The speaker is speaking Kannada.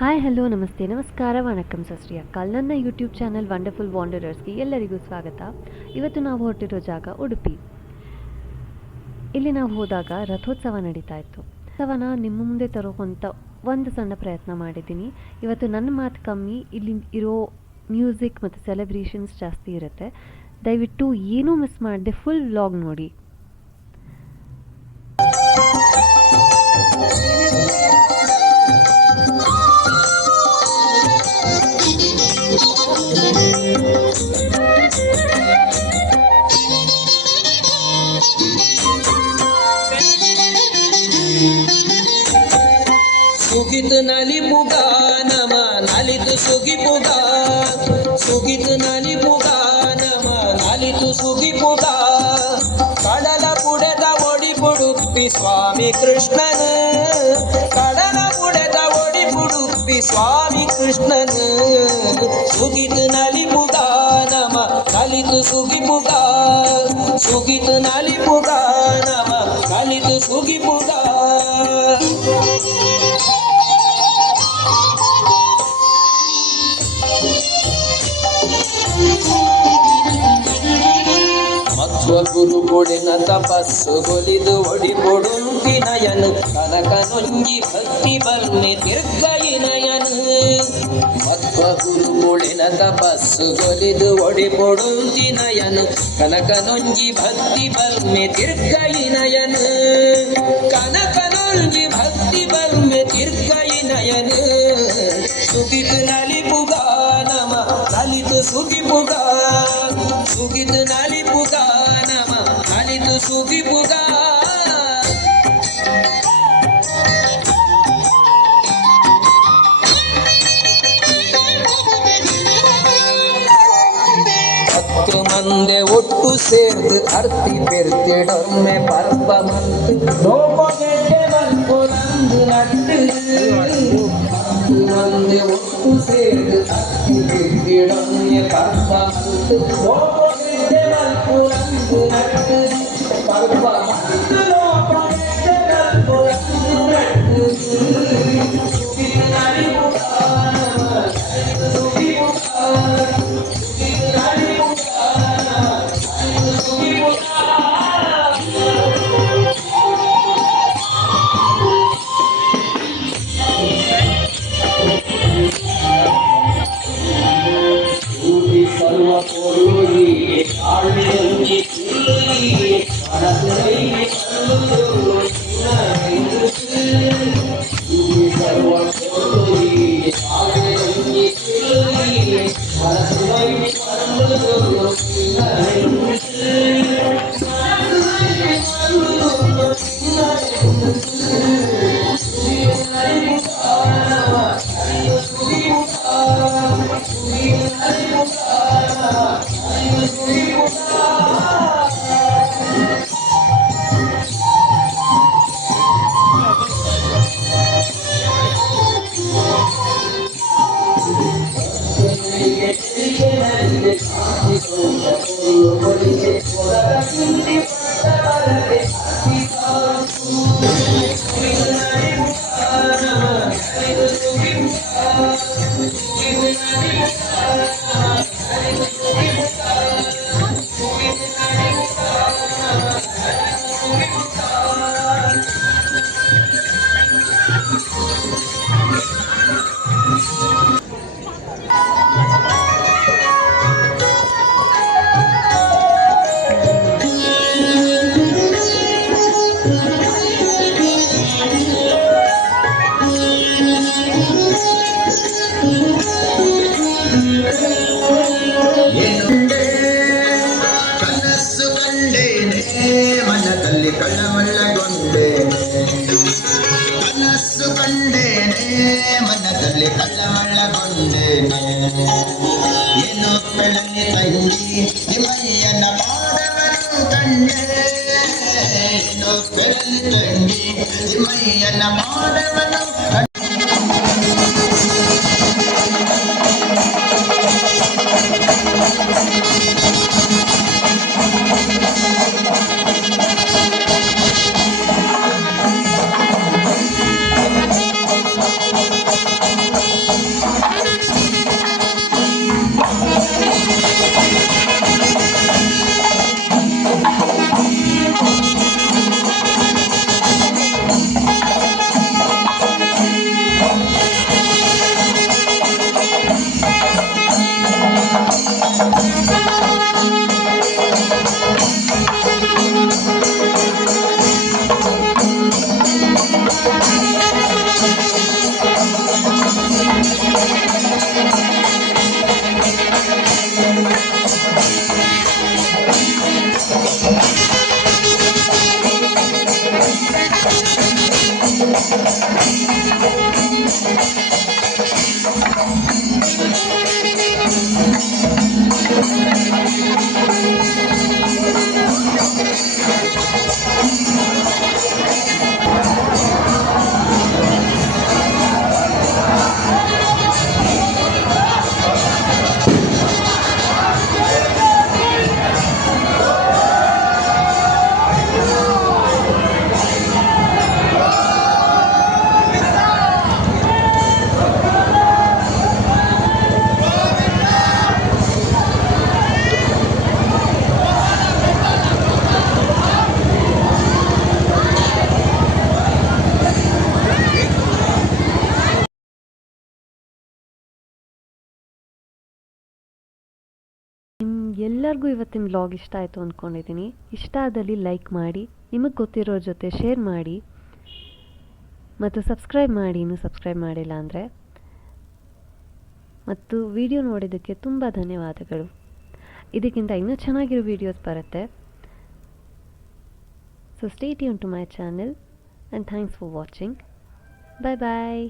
ಹಾಯ್ ಹಲೋ ನಮಸ್ತೆ ನಮಸ್ಕಾರ ವಣಕಂ ಸತ್ ಶ್ರೀ ಅಕಾಲ್. ನನ್ನ ಯೂಟ್ಯೂಬ್ ಚಾನಲ್ ವಂಡರ್ಫುಲ್ ವಾಂಡರರ್ಸ್ಗೆ ಎಲ್ಲರಿಗೂ ಸ್ವಾಗತ. ಇವತ್ತು ನಾವು ಹೊರಟಿರೋ ಜಾಗ ಉಡುಪಿ. ಇಲ್ಲಿ ನಾವು ಹೋದಾಗ ರಥೋತ್ಸವ ನಡೀತಾ ಇತ್ತು. ರಥೋತ್ಸವನ ನಿಮ್ಮ ಮುಂದೆ ತರೋವಂಥ ಒಂದು ಸಣ್ಣ ಪ್ರಯತ್ನ ಮಾಡಿದ್ದೀನಿ. ಇವತ್ತು ನನ್ನ ಮಾತು ಕಮ್ಮಿ, ಇಲ್ಲಿ ಇರೋ ಮ್ಯೂಸಿಕ್ ಮತ್ತು ಸೆಲೆಬ್ರೇಷನ್ಸ್ ಜಾಸ್ತಿ ಇರುತ್ತೆ. ದಯವಿಟ್ಟು ಏನೂ ಮಿಸ್ ಮಾಡದೆ ಫುಲ್ ವ್ಲಾಗ್ ನೋಡಿ. ಸುಗಿತ್ ನಲಿಪುಗ ನಮ ನಲಿತು ಸುಗಿಪುಗ, ಸುಗಿತ್ ನಲಿಪುಗ ನಮ ನಲಿತು ಸುಗಿಪುಗ, ಕಡಲ ಪುಡೆದ ಒಡಿ ಪುಡುಪ್ಪಿ ಸ್ವಾಮಿ ಕೃಷ್ಣನ, ಕಡಲ ಪುಡೆದ ಒಡಿ ಪುಡುಪ್ಪಿ ಸ್ವಾಮಿ ಕೃಷ್ಣನ, ಸುಗಿತ್ ನಲಿಪುಗ ನಮ ನಲಿತು ಸುಗಿಪುಗ, ಸುಗಿತ್ ನಲಿಪುಗ ನಮ ನಲಿತು ಸುಗಿಪುಗ. ಗುರುಗುಳಿನ ತಪಸ್ಸು ಗೊಲಿದು ಒಡಿಪೊಡುಂಪಿ ನಯನು, ಕನಕ ನೊಂಜಿ ಭಕ್ತಿ ಬರ್ಮೆ ತಿರ್ಗಯಿ ನಯನು. ಮಧ್ವ ಗುರುಗುಳಿನ ತಪಸ್ಸು ಗೊಲಿದು ಒಡಿಪೊಡುಂಪಿ ನಯನು, ಕನಕ ನೊಂಜಿ ಭಕ್ತಿ ಬರ್ಮೆ ತಿರ್ಗಯಿ ನಯನು, ಕನಕ ನೊಂಜಿ ಭಕ್ತಿ ಬರ್ಮೆ ತಿರ್ಗಯಿ ನಯನು. ಸುಗಿತ್ ನಲಿಪುಗ ನಮ ನಲಿತು ಸುಗಿಪುಗ, ಸುಗಿತ್ ನಲಿಪುಗ ನಮ ನಲಿತು ಸುಗಿಪುಗ. ಹತ್ತು ಮಂದೆ ಒಟ್ಟು ಸೇರ್ದು ಅರ್ತಿ ಬೆರ್ತಿಡೊಮ್ಮೆ ಪರ್ವ ಮಂತು ಲೋಪಗೆಡ್ಡೆ ಮಲ್ಪೊಲಂದು ನಟ್ಟು. ಹತ್ತು ಮಂದೆ ಒಟ್ಟು ಸೇರ್ದು ಅರ್ತಿ ಬೆರ್ತಿಡೊಮ್ಮೆ ಪರ್ವ ಮಂತು ಲೋಪಗೆಡ್ಡೆ ಮಲ್ಪೊಲಂದು ನಟ್ಟು, ಪರ್ವ ಮಂತು ಲೋಪಗೆಡ್ಡೆ ಮಲ್ಪೊಲಂದು ನಟ್ಟು. ಸುಗಿತ್ ನಲಿಪುಗ ನಮ ನಲಿತು ಸುಗಿಪುಗ, ಸುಗಿತ್ ನಲಿಪುಗ ನಮ ನಲಿತು ಸುಗಿಪುಗ. ಸರ್ವ ಕೊಡುಗಿ ಆಳಿಯಂಗಿ ಸುಳ್ಳಿಗೆ ಮನಸ್ಸೈಗೆ ಕಲ್ಲುಗಳು ಸರ್ವ ಕೊಡುಗಿ ಆಳಿಯಂಗಿ ಸುಳ್ಳಿಗೆ ಮನಸ್ಸೈಗೆ ಕಲ್ಲುಗಳು. ಕನಸು ಕಂಡೇನೆ ಮನದಲ್ಲಿ ಕಳವಳಗೊಂಡೇನೆ, ಕನಸು ಕಂಡೇನೆ ಮನದಲ್ಲಿ ಕಳವಳಗೊಂಡೇನೆ. ಏನು ಬೆಳಗ್ಗೆ ತಂಗಿ ನಿಮಯ್ಯನ ಪಾದವನ್ನು ಕಂಡೆ, ಏನು ಬೆಳಗ್ಗೆ ತಂಗಿ ನಿಮಯ್ಯನ ಪಾದವನ್ನು ಕಂಡೆ. ಎಲ್ಲರಿಗೂ ಇವತ್ತಿನ ವ್ಲಾಗ್ ಇಷ್ಟ ಆಯಿತು ಅಂದ್ಕೊಂಡಿದ್ದೀನಿ. ಇಷ್ಟ ಆದಲ್ಲಿ ಲೈಕ್ ಮಾಡಿ, ನಿಮಗೆ ಗೊತ್ತಿರೋರ ಜೊತೆ ಶೇರ್ ಮಾಡಿ ಮತ್ತು ಸಬ್ಸ್ಕ್ರೈಬ್ ಮಾಡಿ, ಇನ್ನೂ ಸಬ್ಸ್ಕ್ರೈಬ್ ಮಾಡಿಲ್ಲ ಅಂದರೆ. ಮತ್ತು ವಿಡಿಯೋ ನೋಡಿದ್ದಕ್ಕೆ ತುಂಬ ಧನ್ಯವಾದಗಳು. ಇದಕ್ಕಿಂತ ಇನ್ನೂ ಚೆನ್ನಾಗಿರೋ ವೀಡಿಯೋಸ್ ಬರುತ್ತೆ. So stay tune to my channel and thanks for watching. Bye bye.